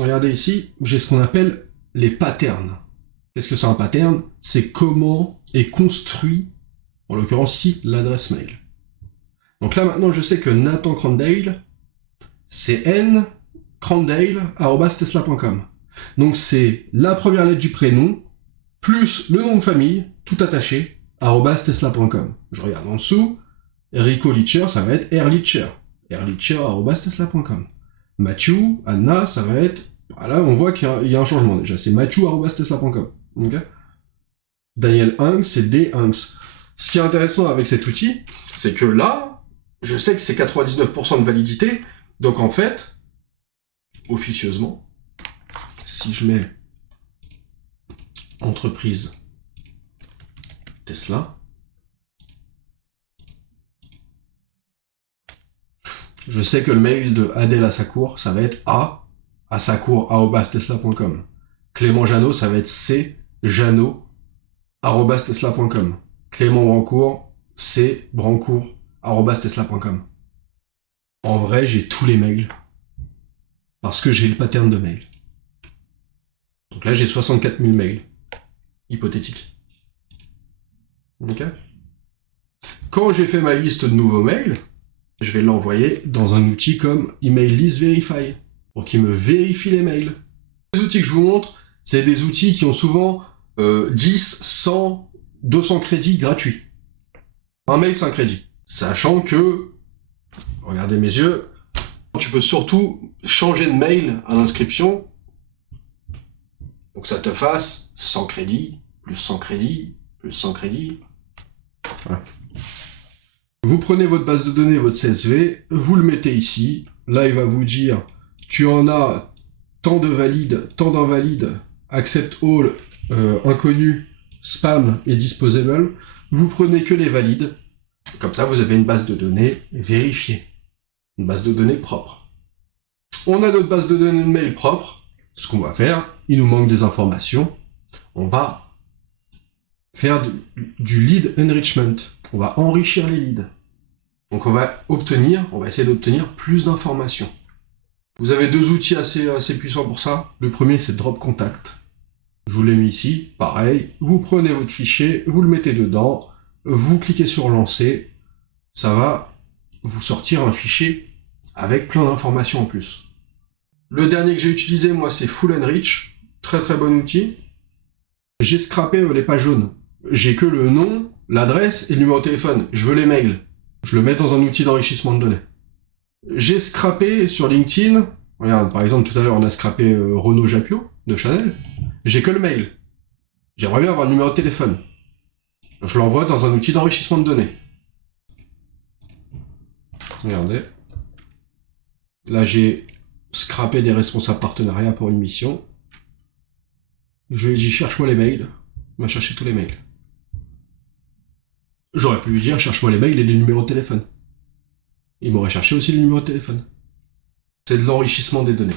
Regardez ici, j'ai ce qu'on appelle les patterns. Qu'est-ce que c'est un pattern? C'est comment est construit, en l'occurrence ici, l'adresse mail. Donc là maintenant je sais que Nathan Crandale, c'est ncrandale@tesla.com. Donc c'est la première lettre du prénom, plus le nom de famille, tout attaché, @tesla.com. Je regarde en dessous, Rico Litcher, ça va être rlitcher, rlitcher@tesla.com. Mathieu, Anna, ça va être... Là, on voit qu'il y a un changement déjà, c'est mathieu@tesla.com. Okay, Daniel Hunks, c'est D. Hunks. Ce qui est intéressant avec cet outil, c'est que là, je sais que c'est 99% de validité, donc en fait, officieusement, si je mets entreprise Tesla, je sais que le mail de Adèle Assacourt, ça va être assacourt@tesla.com. Clément Janot, ça va être cjanot@tesla.com. Clément Brancourt, cbrancourt@tesla.com. En vrai, j'ai tous les mails. Parce que j'ai le pattern de mail. Donc là, j'ai 64 000 mails. Hypothétiques. Ok. Quand j'ai fait ma liste de nouveaux mails, je vais l'envoyer dans un outil comme Email List Verify, pour qu'il me vérifie les mails. Les outils que je vous montre, c'est des outils qui ont souvent 10, 100, 200 crédits gratuits. Un mail, c'est un crédit. Sachant que, regardez mes yeux, tu peux surtout changer de mail à l'inscription pour que ça te fasse 100 crédits, plus 100 crédits, plus 100 crédits. Voilà. Vous prenez votre base de données, votre CSV, vous le mettez ici. Là, il va vous dire, tu en as tant de valides, tant d'invalides, accept all, inconnu, spam et disposable. Vous prenez que les valides. Comme ça, vous avez une base de données vérifiée. Une base de données propre. On a notre base de données de mail propre. Ce qu'on va faire, il nous manque des informations. On va faire du lead enrichment. On va enrichir les leads. Donc on va essayer d'obtenir plus d'informations. Vous avez deux outils assez puissants pour ça. Le premier, c'est Drop Contact. Je vous l'ai mis ici. Pareil, vous prenez votre fichier, vous le mettez dedans, vous cliquez sur Lancer. Ça va vous sortir un fichier avec plein d'informations en plus. Le dernier que j'ai utilisé, moi, c'est Full Enrich. Très très bon outil. J'ai scrappé les pages jaunes. J'ai que le nom, l'adresse et le numéro de téléphone. Je veux les mails. Je le mets dans un outil d'enrichissement de données. J'ai scrappé sur LinkedIn. Regarde, par exemple, tout à l'heure, on a scrappé Renaud Japio, de Chanel. J'ai que le mail. J'aimerais bien avoir le numéro de téléphone. Je l'envoie dans un outil d'enrichissement de données. Regardez. Là, j'ai scrappé des responsables partenariats pour une mission. Je lui ai dit, cherche-moi les mails. Il m'a cherché tous les mails. J'aurais pu lui dire, cherche-moi les mails et les numéros de téléphone. Il m'aurait cherché aussi les numéros de téléphone. C'est de l'enrichissement des données.